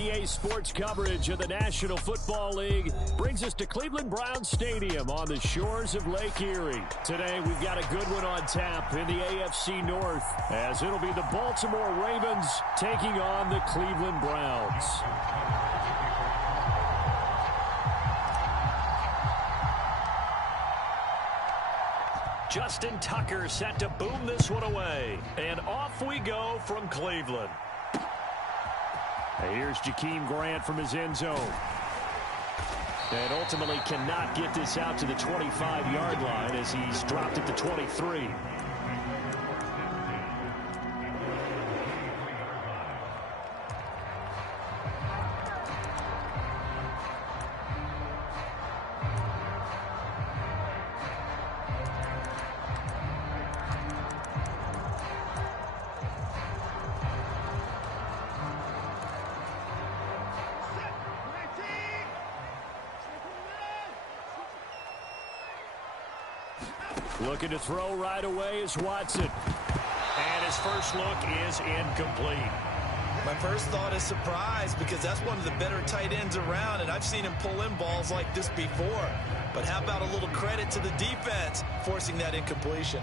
EA Sports coverage of the National Football League brings us to Cleveland Browns Stadium on the shores of Lake Erie. Today, we've got a good one on tap in the AFC North, as it'll be the Baltimore Ravens taking on the Cleveland Browns. Justin Tucker set to boom this one away. And off we go from Cleveland. Here's Jakeem Grant from his end zone. And ultimately cannot get this out to the 25-yard line as he's dropped at the 23. Looking to throw right away is Watson. And his first look is incomplete. My first thought is surprise, because that's one of the better tight ends around, and I've seen him pull in balls like this before. But how about a little credit to the defense forcing that incompletion?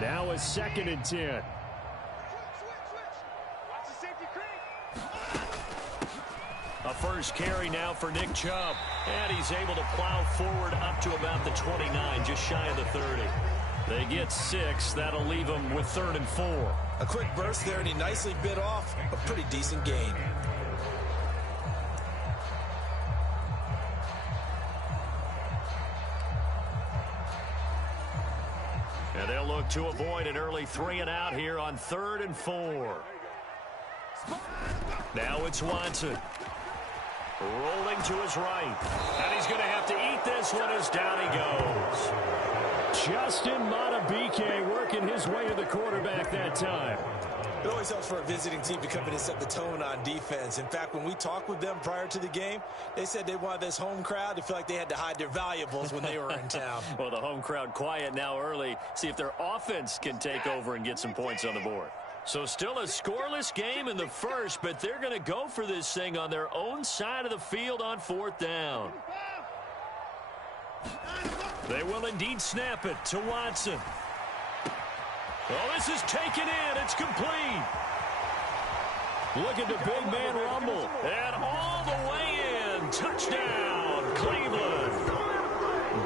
Now a 2nd and 10. A first carry now for Nick Chubb. And he's able to plow forward up to about the 29, just shy of the 30. They get 6. That'll leave them with 3rd and 4. A quick burst there, and he nicely bit off a pretty decent gain. And they'll look to avoid an early 3-and-out here on 3rd and 4. Now it's Watson. Rolling to his right. And he's going to have to eat this one as down he goes. Justin Madubuike working his way to the quarterback that time. It always helps for a visiting team to come in and set the tone on defense. In fact, when we talked with them prior to the game, they said they wanted this home crowd to feel like they had to hide their valuables when they were in town. Well, the home crowd quiet now early. See if their offense can take over and get some points on the board. So still a scoreless game in the first, but they're going to go for this thing on their own side of the field on 4th down. They will indeed snap it to Watson. Oh, this is taken in. It's complete. Look at the big man rumble. And all the way in. Touchdown, Cleveland.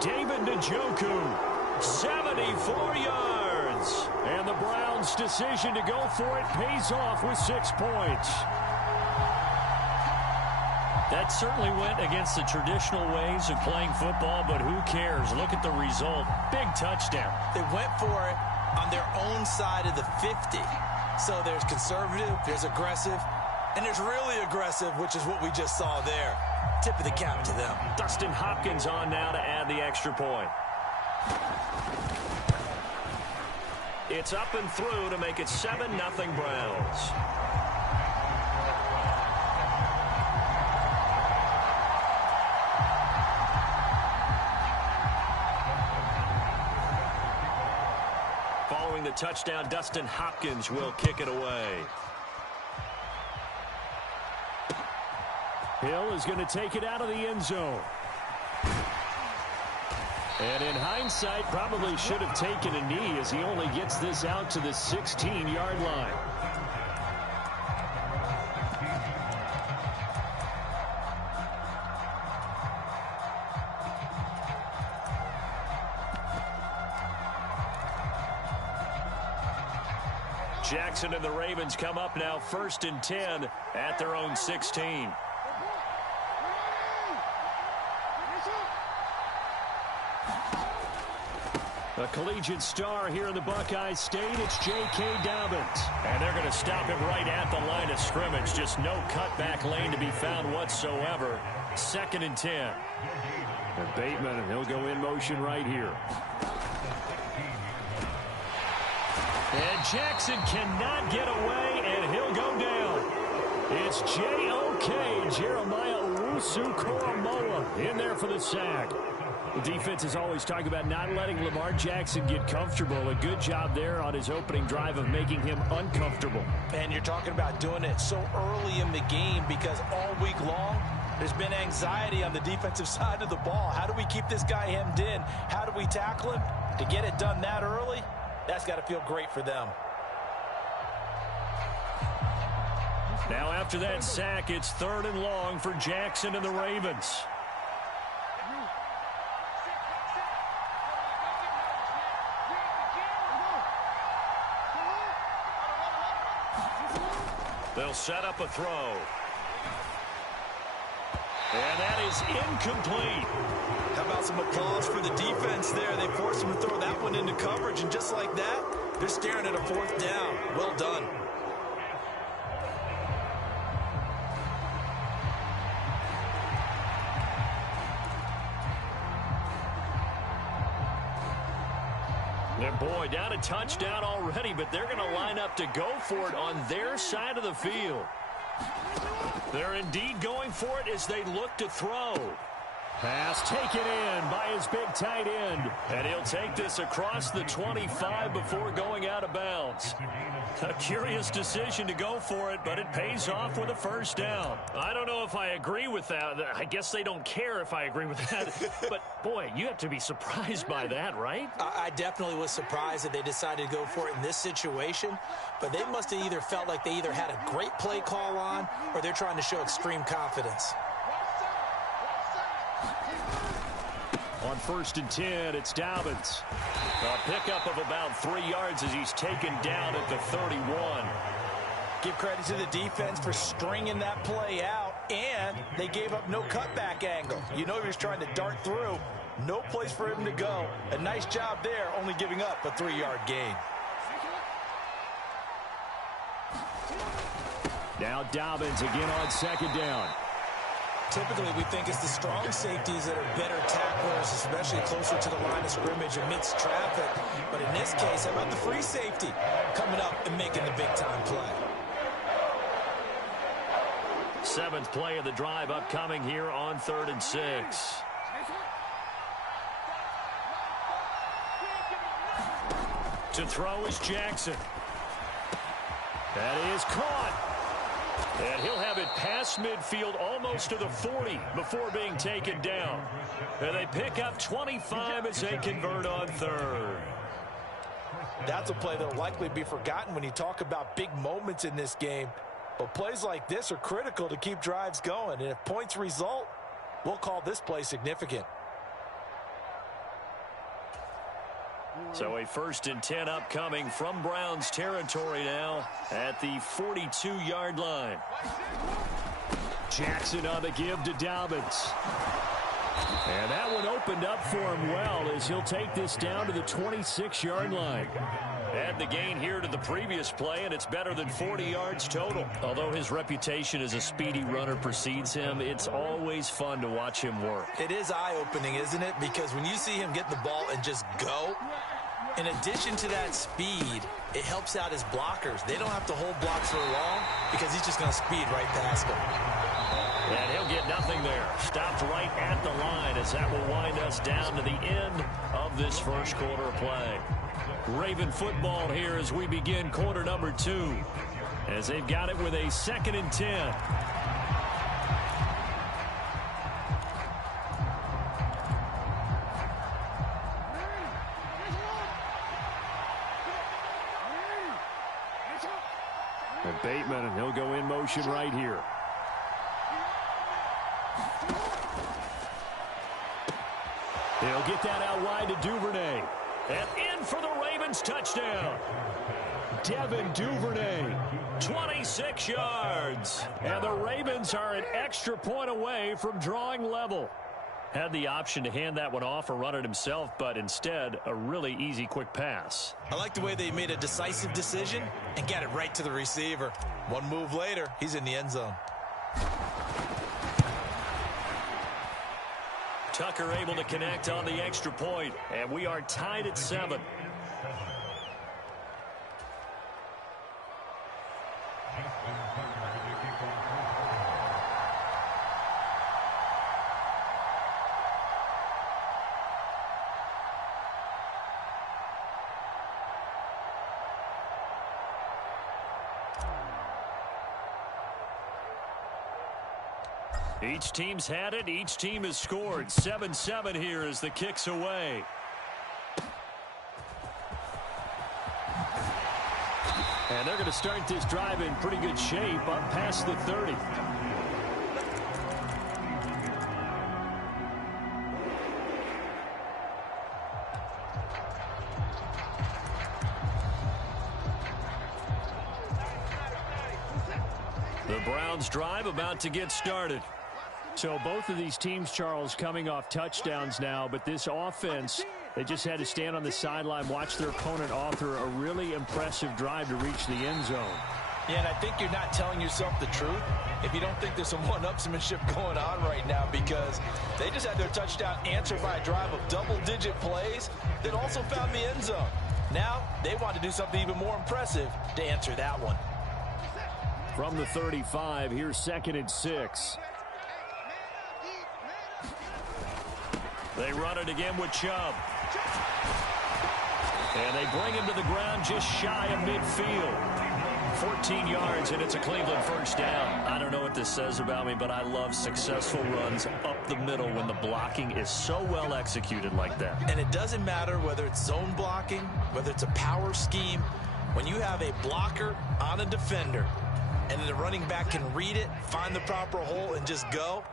David Njoku, 74 yards. And the Browns' decision to go for it pays off with 6 points. That certainly went against the traditional ways of playing football, but who cares? Look at the result. Big touchdown. They went for it on their own side of the 50. So there's conservative, there's aggressive, and there's really aggressive, which is what we just saw there. Tip of the cap to them. Dustin Hopkins on now to add the extra point. It's up and through to make it 7-0 Browns. Following the touchdown, Dustin Hopkins will kick it away. Hill is going to take it out of the end zone. And in hindsight, probably should have taken a knee as he only gets this out to the 16-yard line. Jackson and the Ravens come up now 1st and 10 at their own 16. A collegiate star here in the Buckeye State, it's J.K. Dobbins. And they're going to stop him right at the line of scrimmage. Just no cutback lane to be found whatsoever. 2nd and 10. And Bateman, he'll go in motion right here. And Jackson cannot get away, and he'll go down. It's J.O. Okay, Jeremiah Owusu-Koramoah in there for the sack. The defense is always talking about not letting Lamar Jackson get comfortable. A good job there on his opening drive of making him uncomfortable. And you're talking about doing it so early in the game because all week long, there's been anxiety on the defensive side of the ball. How do we keep this guy hemmed in? How do we tackle him? To get it done that early, that's got to feel great for them. Now after that sack, it's 3rd and long for Jackson and the Ravens. They'll set up a throw. And that is incomplete. How about some applause for the defense there? They forced him to throw that one into coverage, and just like that, they're staring at a 4th down. Well done. And boy, down a touchdown already, but they're going to line up to go for it on their side of the field. They're indeed going for it as they look to throw. Pass taken in by his big tight end. And he'll take this across the 25 before going out of bounds. A curious decision to go for it, but it pays off with a 1st down. I don't know if I agree with that. I guess they don't care if I agree with that. But, boy, you have to be surprised by that, right? I definitely was surprised that they decided to go for it in this situation. But they must have either felt like they either had a great play call on or they're trying to show extreme confidence. On 1st and 10, it's Dobbins. A pickup of about 3 yards as he's taken down at the 31. Give credit to the defense for stringing that play out, and they gave up no cutback angle. You know he was trying to dart through. No place for him to go. A nice job there, only giving up a 3-yard gain. Now Dobbins again on 2nd down. Typically, we think it's the strong safeties that are better tacklers, especially closer to the line of scrimmage amidst traffic. But in this case, how about the free safety coming up and making the big-time play? 7th play of the drive upcoming here on 3rd and 6. To throw is Jackson. That is caught. And he'll have it past midfield almost to the 40 before being taken down. And they pick up 25 as they convert on 3rd. That's a play that will likely be forgotten when you talk about big moments in this game. But plays like this are critical to keep drives going. And if points result, we'll call this play significant. So a 1st and 10 upcoming from Browns territory now at the 42-yard line. Jackson on the give to Dobbins. And that one opened up for him well as he'll take this down to the 26-yard line. Add the gain here to the previous play, and it's better than 40 yards total. Although his reputation as a speedy runner precedes him, it's always fun to watch him work. It is eye-opening, isn't it? Because when you see him get the ball and just go, in addition to that speed, it helps out his blockers. They don't have to hold blocks for long because he's just going to speed right past them. And he'll get nothing there. Stopped right at the line as that will wind us down to the end of this first quarter of play. Raven football here as we begin quarter number 2. As they've got it with a 2nd and 10. And Bateman, and he'll go in motion right here. They'll get that out wide to Duvernay. And in for the Ravens touchdown. Devin Duvernay, 26 yards. And the Ravens are an extra point away from drawing level. Had the option to hand that one off or run it himself, but instead, a really easy, quick pass. I like the way they made a decisive decision and got it right to the receiver. One move later, he's in the end zone. Tucker able to connect on the extra point, and we are tied at 7. Each team's had it. Each team has scored. 7-7 here as the kick's away. And they're going to start this drive in pretty good shape up past the 30. The Browns drive about to get started. So both of these teams, Charles, coming off touchdowns now, but this offense, they just had to stand on the sideline, watch their opponent author a really impressive drive to reach the end zone. Yeah, and I think you're not telling yourself the truth if you don't think there's some one-upsmanship going on right now, because they just had their touchdown answered by a drive of double-digit plays that also found the end zone. Now they want to do something even more impressive to answer that one. From the 35, here's 2nd and 6. They run it again with Chubb. And they bring him to the ground just shy of midfield. 14 yards, and it's a Cleveland first down. I don't know what this says about me, but I love successful runs up the middle when the blocking is so well executed like that. And it doesn't matter whether it's zone blocking, whether it's a power scheme. When you have a blocker on a defender, and the running back can read it, find the proper hole, and just go,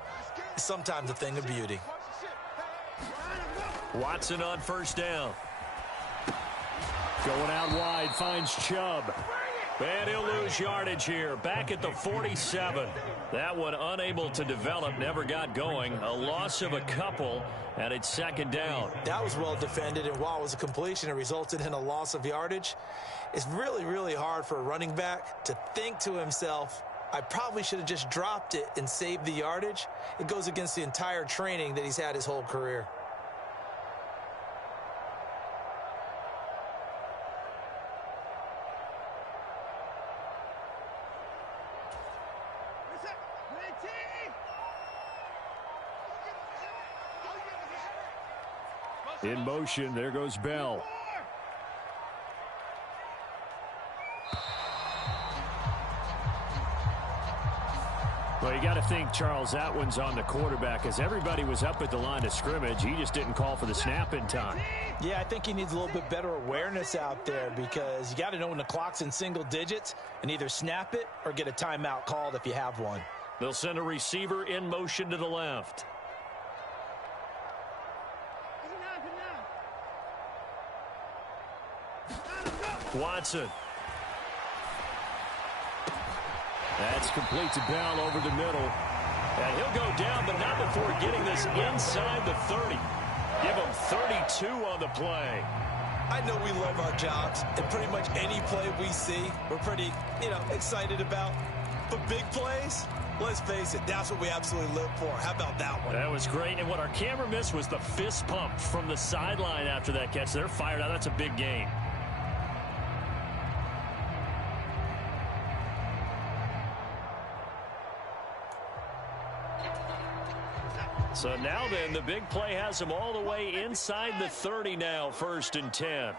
it's sometimes a thing of beauty. Watson on first down. Going out wide, finds Chubb. And he'll lose yardage here. Back at the 47. That one unable to develop, never got going. A loss of a couple, and it's 2nd down. That was well defended, and while it was a completion, it resulted in a loss of yardage. It's really, really hard for a running back to think to himself, I probably should have just dropped it and saved the yardage. It goes against the entire training that he's had his whole career. In motion, there goes Bell. Well, you got to think, Charles, that one's on the quarterback, as everybody was up at the line of scrimmage. He just didn't call for the snap in time. Yeah, I think he needs a little bit better awareness out there, because you got to know when the clock's in single digits and either snap it or get a timeout called if you have one. They'll send a receiver in motion to the left. Watson. That's complete to Bell over the middle. And he'll go down, but not before getting this inside the 30. Give him 32 on the play. I know we love our jobs, and pretty much any play we see, we're pretty, excited about. But big plays, let's face it, that's what we absolutely live for. How about that one? That was great, and what our camera missed was the fist pump from the sideline after that catch. They're fired out. That's a big gain. So now then, the big play has them all the way inside the 30 now, 1st and 10.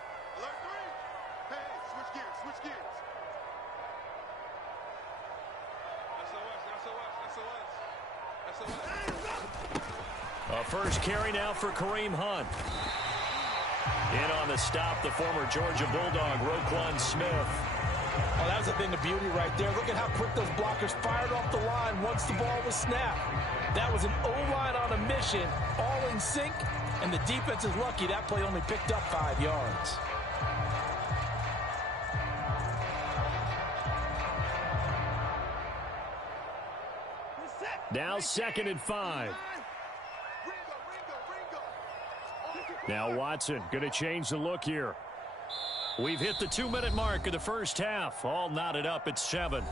A first carry now for Kareem Hunt. In on the stop, the former Georgia Bulldog, Roquan Smith. Oh, that was a thing of beauty right there. Look at how quick those blockers fired off the line once the ball was snapped. That was an O-line on a mission, all in sync, and the defense is lucky that play only picked up 5 yards. Now 2nd and 5. Now Watson going to change the look here. We've hit the 2-minute mark of the first half. All knotted up at 7.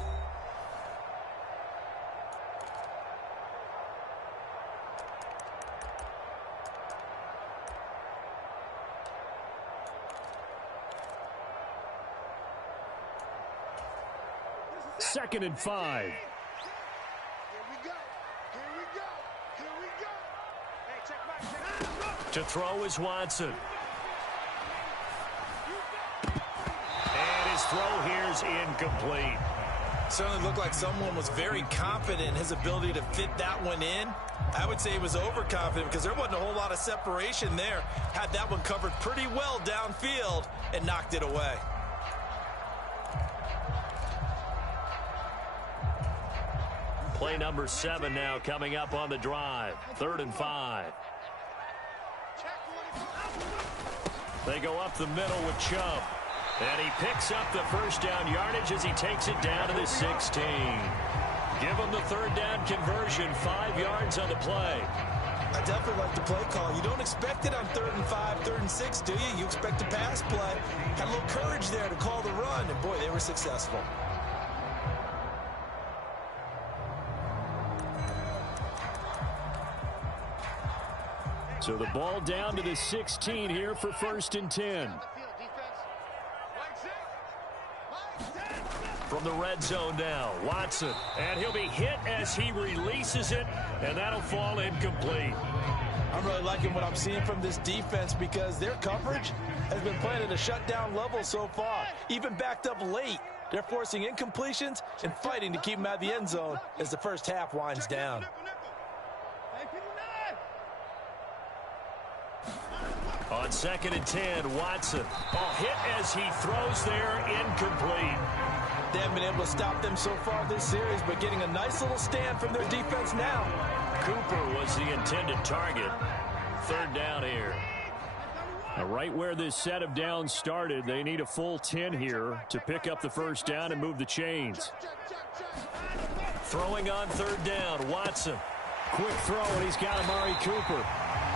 Second and 5. Here we go. Hey, check back. To throw is Watson. And his throw here is incomplete. Certainly looked like someone was very confident in his ability to fit that one in. I would say he was overconfident because there wasn't a whole lot of separation there. Had that one covered pretty well downfield and knocked it away. Play number 7 now coming up on the drive. 3rd and 5. They go up the middle with Chubb. And he picks up the first down yardage as he takes it down to the 16. Give him the 3rd down conversion, 5 yards on the play. I definitely like the play call. You don't expect it on 3rd and 5, 3rd and 6, do you? You expect a pass play. Had a little courage there to call the run, and boy, they were successful. So the ball down to the 16 here for 1st and 10. From the red zone now, Watson. And he'll be hit as he releases it, and that'll fall incomplete. I'm really liking what I'm seeing from this defense because their coverage has been playing at a shutdown level so far. Even backed up late, they're forcing incompletions and fighting to keep them out of the end zone as the first half winds down. On 2nd and 10, Watson. Ball hit as he throws there, incomplete. They haven't been able to stop them so far this series, but getting a nice little stand from their defense now. Cooper was the intended target. 3rd down here. Now right where this set of downs started, they need a full 10 here to pick up the first down and move the chains. Throwing on 3rd down, Watson. Quick throw, and he's got Amari Cooper.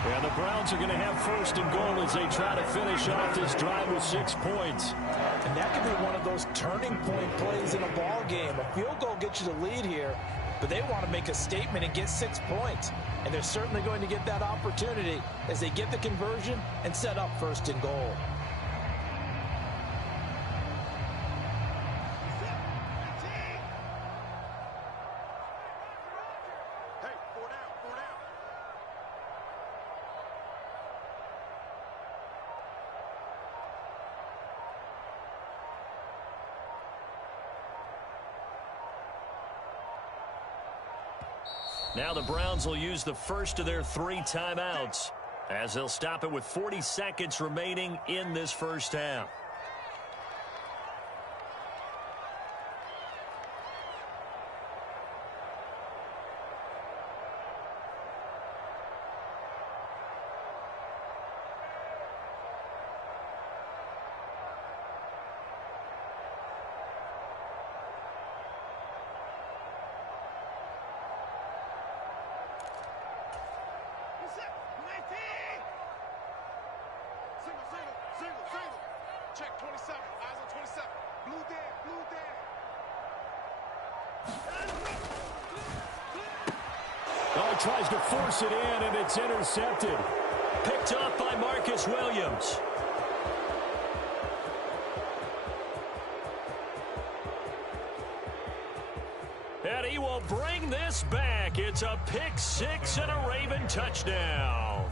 And the Browns are going to have 1st and goal as they try to finish off this drive with 6 points. And that could be one of those turning point plays in a ball game. A field goal gets you the lead here, but they want to make a statement and get 6 points. And they're certainly going to get that opportunity as they get the conversion and set up 1st and goal. Now the Browns will use the first of their 3 timeouts as they'll stop it with 40 seconds remaining in this first half. Check 27. Eyes on 27. Blue there, blue there. Oh, he tries to force it in, and it's intercepted. Picked off by Marcus Williams. And he will bring this back. It's a pick 6 and a Raven touchdown.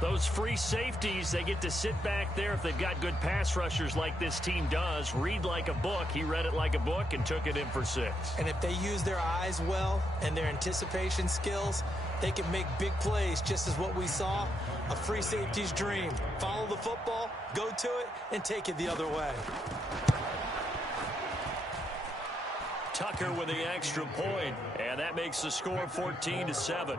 Those free safeties, they get to sit back there if they've got good pass rushers like this team does. Read like a book. He read it like a book and took it in for 6. And if they use their eyes well and their anticipation skills, they can make big plays, just as what we saw. A free safety's dream. Follow the football, go to it, and take it the other way. Tucker with the extra point, and that makes the score 14-7.